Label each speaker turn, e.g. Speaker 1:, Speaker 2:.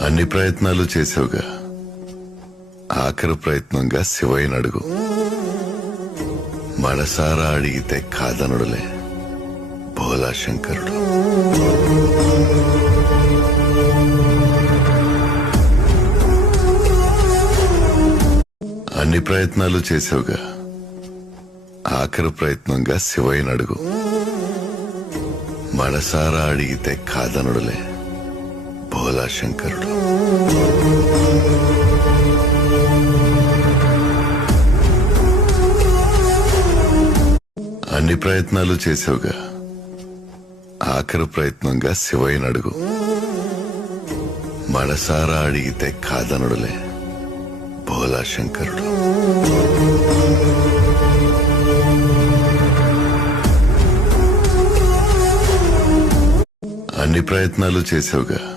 Speaker 1: అన్ని ప్రయత్నాలు చేసావుగా. ఆఖరి ప్రయత్నంగా శివయ్యని అడుగు. మనసారా అడిగితే కాదనుడులే. భోలా శంకరుడు. అన్ని ప్రయత్నాలు చేసావుగా. ఆఖరి ప్రయత్నంగా శివయ్యని అడుగు. మనసారా అడిగితే కాదనుడులే. భోలా అన్ని ప్రయత్నాలు చేసావుగా. ఆఖరి ప్రయత్నంగా శివయ్యని అడుగు. మనసారా అడిగితే కాదనుడులే. భోలా శంకరుడు అన్ని ప్రయత్నాలు చేసావుగా.